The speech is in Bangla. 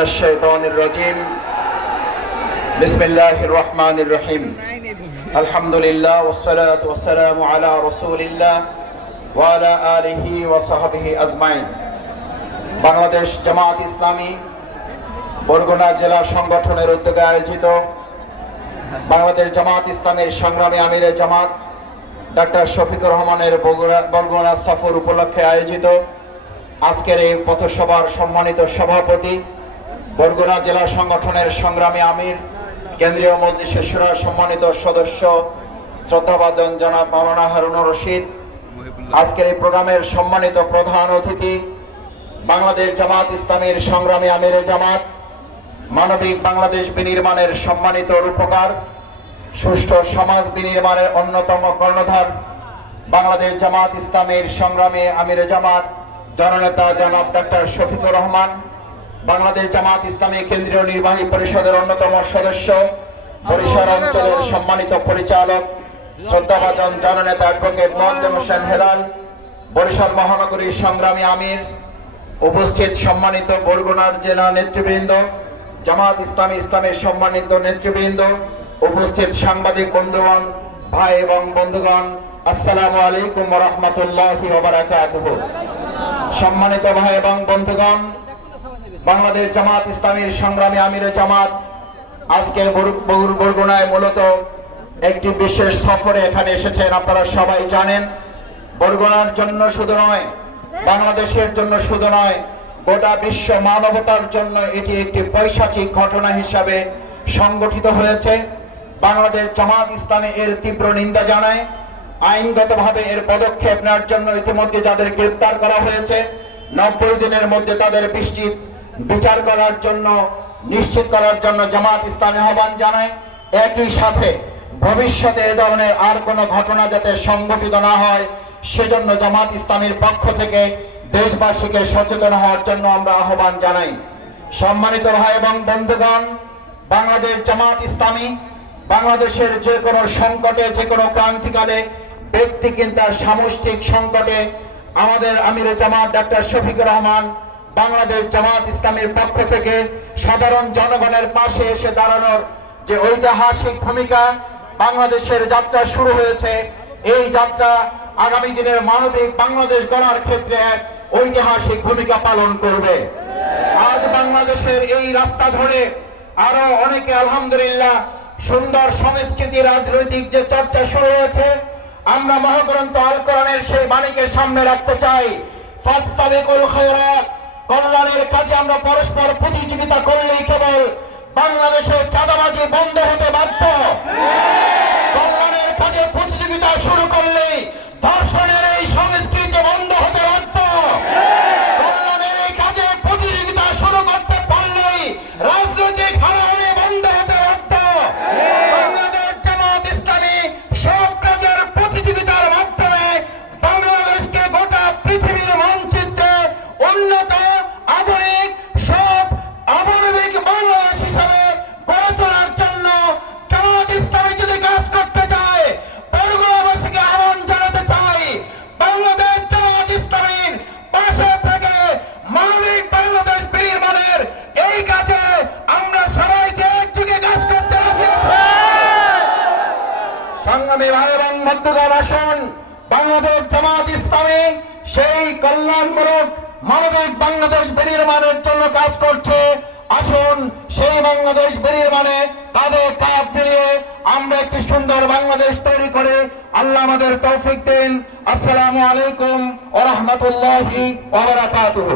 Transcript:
من الشيطان الرجيم بسم الله الرحمن الرحيم الحمد لله والصلاة والسلام على رسول الله وعلى آله وصحبه أجمعين বাংলাদেশ জামাত ইসলামী বরগুনা জেলা সংগঠনের উদ্যোগে আয়োজিত বাংলাদেশ জামাত ইসলামের সংগ্রামী আমিরে জামাত ডাক্তার শফিকুর রহমানের বরগুনা সফর উপলক্ষে আয়োজিত আজকের এই পথসভার সম্মানিত সভাপতি বরগুনা জেলা সংগঠনের সংগ্রামী আমির কেন্দ্রীয় মজলিসে শুরার সম্মানিত সদস্য শ্রদ্ধাভাজন জনাব মাওলানা হারুনুর রশিদ, আজকের এই প্রোগ্রামের সম্মানিত প্রধান অতিথি বাংলাদেশ জামাত ইসলামের সংগ্রামী আমিরে জামাত, মানবিক বাংলাদেশ বিনির্মাণের সম্মানিত রূপকার, সুষ্ঠু সমাজ বিনির্মাণের অন্যতম কর্ণধার বাংলাদেশ জামাত ইসলামের সংগ্রামী আমিরে জামাত জননেতা জনাব ডাক্তার শফিকুর রহমান, বাংলাদেশ জামাত ইসলামী কেন্দ্রীয় নির্বাহী পরিষদের অন্যতম সদস্য, বরিশাল অঞ্চলের সম্মানিত পরিচালক শ্রদ্ধাভাজন জননেতা অ্যাডভোকেট মোয়াজ্জেম হোসেন হেলাল, বরিশাল মহানগরীর সংগ্রামী আমির, উপস্থিত সম্মানিত বরগুনার জেলা নেতৃবৃন্দ, জামাত ইসলামী ইসলামের সম্মানিত নেতৃবৃন্দ, উপস্থিত সাংবাদিক বন্ধুগণ, ভাই এবং বন্ধুগণ, আসসালামু আলাইকুম ওয়া রাহমাতুল্লাহি ওয়া বারাকাতুহু। সম্মানিত ভাই এবং বন্ধুগণ, বাংলাদেশ জামাত ইসলামের সংগ্রামী আমিরে জামাত আজকে বরগুনায় মূলত একটি বিশেষ সফরে এখানে এসেছেন। আপনারা সবাই জানেন, বরগুনার জন্য শুধু নয়, বাংলাদেশের জন্য শুধু নয়, গোটা বিশ্ব মানবতার জন্য এটি একটি পৈশাচিক ঘটনা হিসাবে সংগঠিত হয়েছে। বাংলাদেশ জামাত ইসলামী এর তীব্র নিন্দা জানায়। আইনগতভাবে এর পদক্ষেপ নেওয়ার জন্য ইতিমধ্যে যাদের গ্রেপ্তার করা হয়েছে 90 দিনের মধ্যে তাদের বিচার করার জন্য, নিশ্চিত করার জন্য জামাত ইসলামী আহ্বান জানায়। একই সাথে ভবিষ্যতে এ ধরনের আর কোনো ঘটনা যাতে সংঘটিত না হয় সেজন্য জামাত ইসলামীর পক্ষ থেকে দেশবাসীকে সচেতন হওয়ার জন্য আমরা আহ্বান জানাই। সম্মানিত ভাই এবং বন্ধুগণ, বাংলাদেশ জামাত ইসলামী বাংলাদেশের যে কোনো সংকটে, যে কোনো ক্রান্তিকালে, ব্যক্তি কিংবা সামষ্টিক সংকটে আমাদের আমিরে জামাত ডাক্তার শফিকুর রহমান বাংলাদেশ জামাত ইসলামের পক্ষ থেকে সাধারণ জনগণের পাশে এসে দাঁড়ানোর যে ঐতিহাসিক ভূমিকা বাংলাদেশের যাত্রা শুরু হয়েছে, এই যাত্রা আগামী দিনের মানবিক বাংলাদেশ গড়ার ক্ষেত্রে এক ঐতিহাসিক ভূমিকা পালন করবে। আজ বাংলাদেশের এই রাস্তা ধরে আরো অনেকে আলহামদুলিল্লাহ সুন্দর সংস্কৃতি রাজনৈতিক যে চর্চা শুরু হয়েছে, আমরা মহাগ্রন্থ আল কোরআনের সেই বাণীকে সামনে রাখতে চাই। ফাস্তাবিকুল খায়রাত, কল্যাণের কাজে আমরা পরস্পর প্রতিযোগিতা করলেই কেবল বাংলাদেশের চাঁদাবাজি বন্ধ হতে বাধ্য। কল্যাণের কাজে প্রতিযোগিতা শুরু করলেই ধর্ষণের এই সংস্কৃতি বন্ধ হতে বাধ্য। কল্যাণের এই কাজে প্রতিযোগিতা শুরু করতে পারলেই রাজনৈতিক হারাহারি বন্ধ হতে বাধ্য। বাংলাদেশ জামাত ইসলামী সব কাজের প্রতিযোগিতার মাধ্যমে বাংলাদেশকে গোটা পৃথিবীর মানচিত্রে উন্নত, আধুনিক, সব আধুনিক বাংলাদেশ হিসাবে গড়ে তোলার জন্য জামাত ইসলামী যদি কাজ করতে চায়, বরগুনাবাসীকে আহ্বান জানাতে চাই, বাংলাদেশ জামাত ইসলামীর পাশে থেকে মানবিক বাংলাদেশ বিনির্মাণের এই কাজে আমরা সবাইকে একযোগে কাজ করতে রাজি আছি। সংগ্রামী ভাই এবং বন্ধুগণ, আসুন বাংলাদেশ জামাত ইসলামী সেই কল্যাণমূলক মানবিক বাংলাদেশ বিনির্মাণের জন্য কাজ করছে। আসুন সেই বাংলাদেশ বিনির্মাণে তাদের কাজ মিলিয়ে আমরা একটি সুন্দর বাংলাদেশ তৈরি করে আল্লাহ আমাদের তৌফিক দিন। আসসালামু আলাইকুম ওয়া রাহমাতুল্লাহি ওয়া বারাকাতুহু।